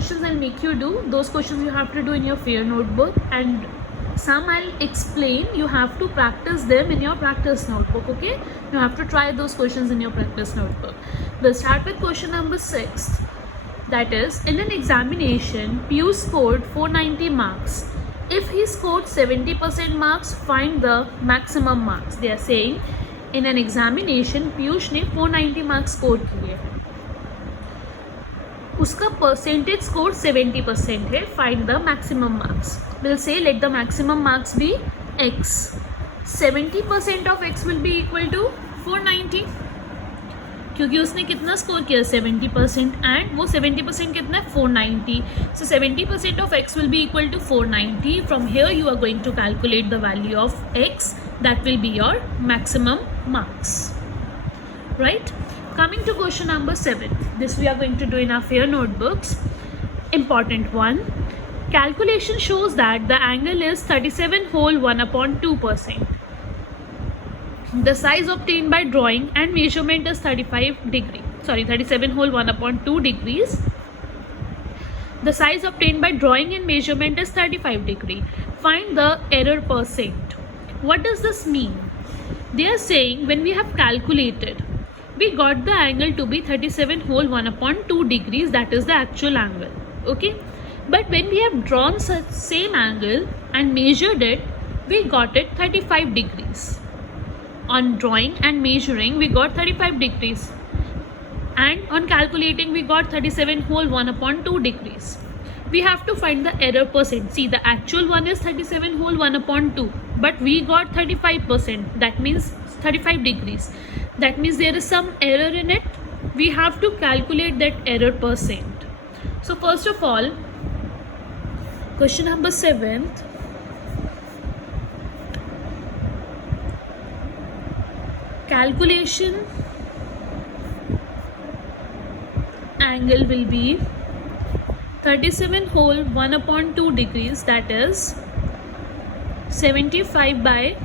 questions I'll make you do. Those questions you have to do in your fair notebook, and some I'll explain. You have to practice them in your practice notebook, okay? You have to try those questions in your practice notebook. We'll start with question number 6. That is, in an examination, Piyush scored 490 marks. If he scored 70% marks, find the maximum marks. They are saying, in an examination, Piyush ने 490 marks score किए. उसका percentage score 70% है. Find the maximum marks. We'll say let the maximum marks be x. 70% of x will be equal to 490. क्योंकि उसने कितना score किया 70% and वो 70% कितना है 490. So 70% of x will be equal to 490. From here you are going to calculate the value of x. That will be your maximum marks. Right. Coming to question number 7. This we are going to do in our fair notebooks. Important one. Calculation shows that the angle is 37 whole 1 upon 2%. The size obtained by drawing and measurement is 37 whole 1 upon 2 degrees. The size obtained by drawing and measurement is 35 degree. Find the error percent. What does this mean? They are saying when we have calculated, we got the angle to be 37 whole 1 upon 2 degrees. That is the actual angle. Okay. But when we have drawn such same angle and measured it, we got it 35 degrees. On drawing and measuring, we got 35 degrees. And on calculating, we got 37 whole 1 upon 2 degrees. We have to find the error percent. See, the actual one is 37 whole 1 upon 2. But we got 35%. That means 35 degrees. That means there is some error in it. We have to calculate that error percent. So first of all, question number 7th. Calculation angle will be 37 whole 1 upon 2 degrees, that is 75 by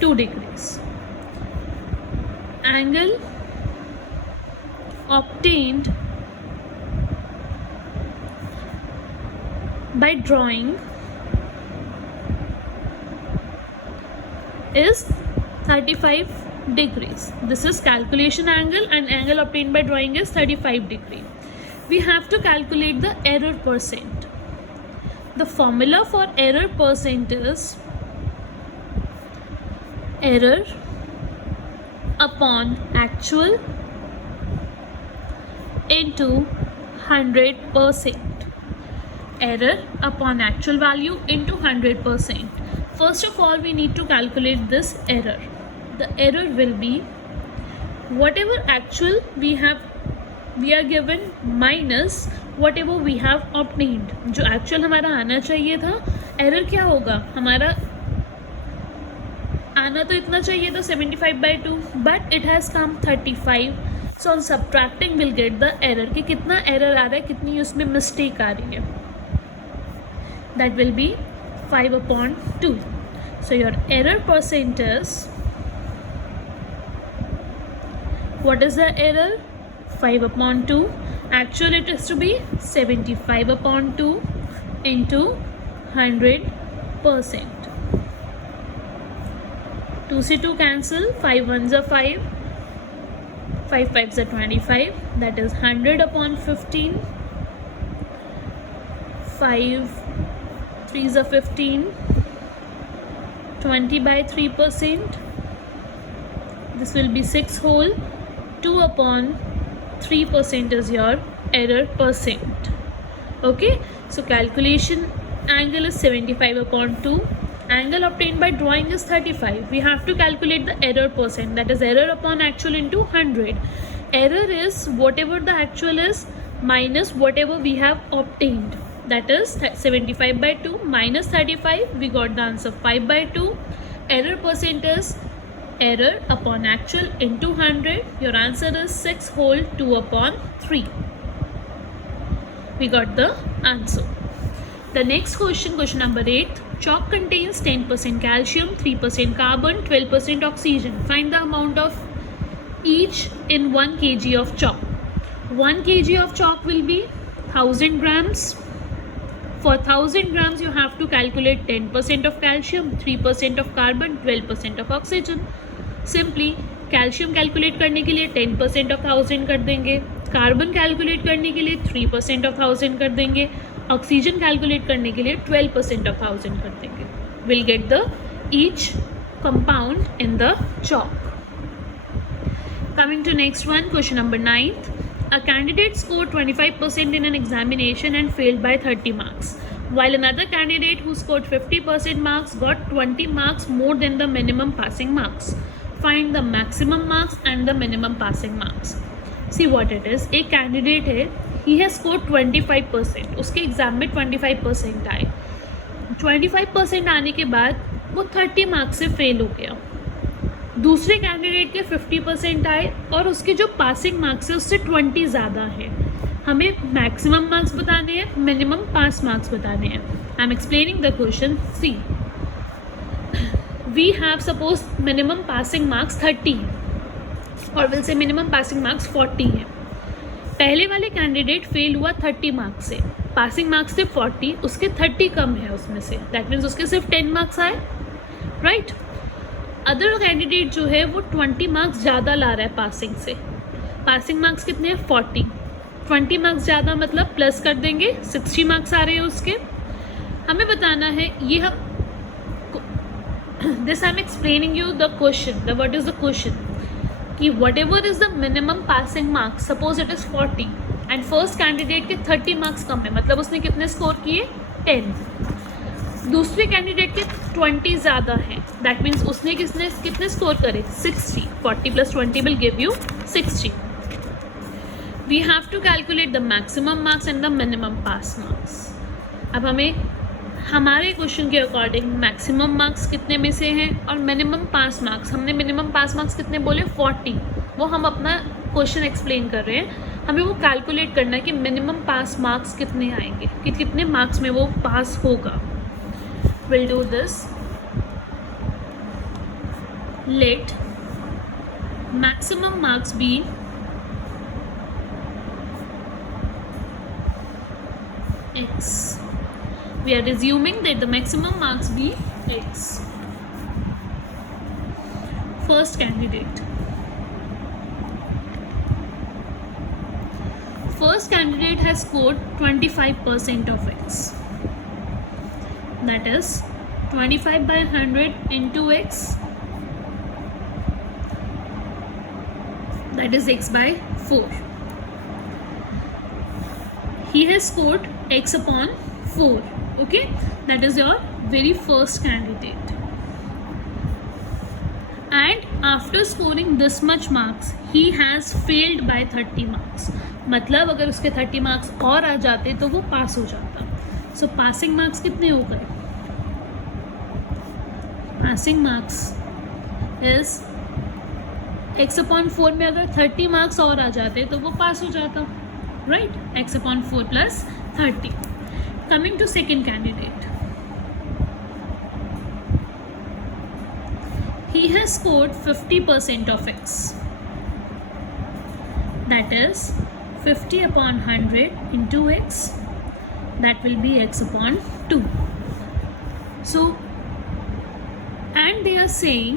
2 degrees. Angle obtained by drawing is 35 degrees. This is calculation angle, and angle obtained by drawing is 35 degree. We have to calculate the error percent. The formula for error percent is error upon actual into 100%. Error upon actual value into 100%. First of all, we need to calculate this error. The error will be whatever actual we are given minus whatever we have obtained. जो actual हमारा आना चाहिए था, error क्या होगा? हमारा आना तो इतना चाहिए था 75 by 2, but it has come 35. So on subtracting we'll get the error. कि कितना error आ रहा है, कितनी उसमें mistake आ रही है. That will be 5 upon 2. So your error percent is, what is the error? 5 upon 2. Actually it is to be 75 upon 2 into 100%. 2 से 2 cancel. 5 ones are 5. 5 5s are 25. That is 100 upon 15. 5 3s are 15. 20 by 3%. This will be 6 whole. 2 upon 3% is your error percent. Okay. So calculation angle is 75 upon 2. Angle obtained by drawing is 35. We have to calculate the error percent. That is error upon actual into 100. Error is whatever the actual is minus whatever we have obtained. That is 75 by 2 minus 35. We got the answer 5 by 2. Error percent is error upon actual into 100. Your answer is 6 whole 2 upon 3. We got the answer. The next question, question number 8. Chalk contains 10% calcium, 3% carbon, 12% oxygen. Find the amount of each in 1 kg of chalk. 1 kg of chalk will be 1000 grams. For 1000 grams, you have to calculate 10% of calcium, 3% of carbon, 12% of oxygen. Simply, calcium calculate करने के लिए 10% of 1000 कर देंगे, carbon calculate करने के लिए 3% of 1000 कर देंगे, ऑक्सीजन कैलकुलेट करने के लिए 12% ऑफ 1000 कर देंगे. Will get the each compound in the chalk. Coming to next one, question number 9. A candidate scored 25% in an examination and failed by 30 marks, while another candidate who scored 50% marks got 20 marks more than the minimum passing marks. Find the maximum marks and the minimum passing marks. See what it is. एक candidate है, he has scored 25%. उसके exam में 25% आए. 25% आने के बाद वो 30 marks से फेल हो गया. दूसरे कैंडिडेट के 50% आए और उसके जो पासिंग मार्क्स है उससे 20 ज़्यादा है. हमें मैक्सिमम मार्क्स बताने हैं, मिनिमम पास मार्क्स बताने हैं. I am explaining the question. See, we have suppose minimum passing marks 30 है और will say minimum passing marks 40 है. पहले वाले कैंडिडेट फेल हुआ 30 मार्क्स से, पासिंग मार्क्स थे 40, उसके 30 कम है उसमें से, दैट मीन्स उसके सिर्फ 10 मार्क्स आए, राइट. अदर कैंडिडेट जो है वो 20 मार्क्स ज़्यादा ला रहा है पासिंग से. पासिंग मार्क्स कितने हैं? 40. 20 मार्क्स ज़्यादा मतलब प्लस कर देंगे, 60 मार्क्स आ रहे हैं उसके. हमें बताना है ये हम this I am explaining you the question, the what is the question, कि whatever is the minimum passing marks, suppose it is 40 and first candidate के 30 मार्क्स कम है, मतलब उसने कितने स्कोर किए? 10. दूसरे कैंडिडेट के 20 ज़्यादा हैं, दैट मीन्स उसने कितने स्कोर करे? 60. 40 + 20 will give you 60. We have to calculate the maximum marks and the minimum pass marks. अब हमें हमारे क्वेश्चन के अकॉर्डिंग मैक्सिमम मार्क्स कितने में से हैं और मिनिमम पास मार्क्स, हमने मिनिमम पास मार्क्स कितने बोले? 40. वो हम अपना क्वेश्चन एक्सप्लेन कर रहे हैं, हमें वो कैलकुलेट करना है कि मिनिमम पास मार्क्स कितने आएंगे, कि कितने मार्क्स में वो पास होगा. We'll do this. Let maximum marks be x. We are assuming that the maximum marks be x. First candidate. First candidate has scored 25% of x. That is 25 by 100 into x, that is x by 4. He has scored x upon 4. Okay, that is your very first candidate. And after scoring this much marks, he has failed by 30 marks. मतलब अगर उसके 30 marks और आ जाते तो वो pass हो जाता. सो passing marks कितने हो गए? Passing marks is x upon 4 में अगर 30 मार्क्स और आ जाते तो वो पास हो जाता, right. x upon 4 + 30. Coming to second candidate, he has scored 50% of x, that is 50 upon 100 into x, that will be x upon 2. So and they are saying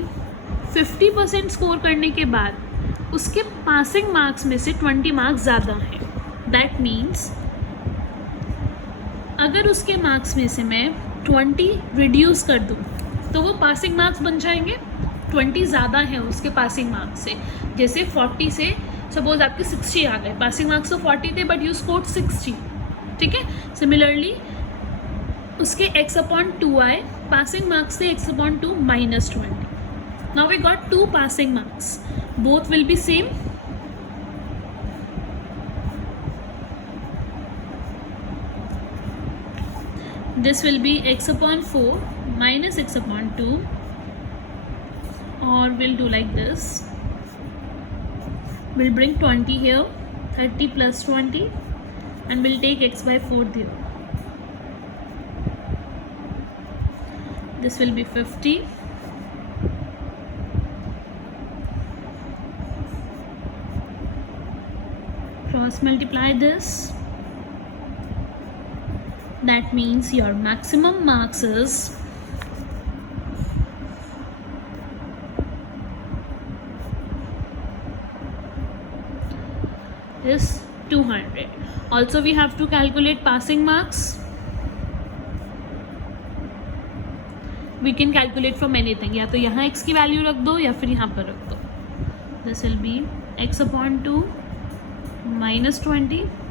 50% score करने के बाद उसके पासिंग मार्क्स में से 20 marks ज़्यादा हैं. That means अगर उसके मार्क्स में से मैं 20 रिड्यूस कर दूँ तो वो पासिंग मार्क्स बन जाएंगे. 20 ज़्यादा हैं उसके पासिंग मार्क्स से. जैसे 40 से सपोज आपके 60 आ गए, पासिंग मार्क्स तो 40 थे बट यू स्कोर्ड 60. ठीक है. सिमिलरली उसके x upon 2 आए, पासिंग मार्क्स से x upon 2 - 20. Now we got 2 passing marks. Both will be same. This will be x upon 4 minus x upon 2, or we'll do like this. We'll bring 20 here, 30 plus 20, and we'll take x by 4 there. This will be 50. Cross multiply this. That means your maximum marks is is 200. Also we have to calculate passing marks. We can calculate from anything. या तो यहाँ x की value रख दो या फिर यहाँ पर रख दो. This will be x upon 2 minus 20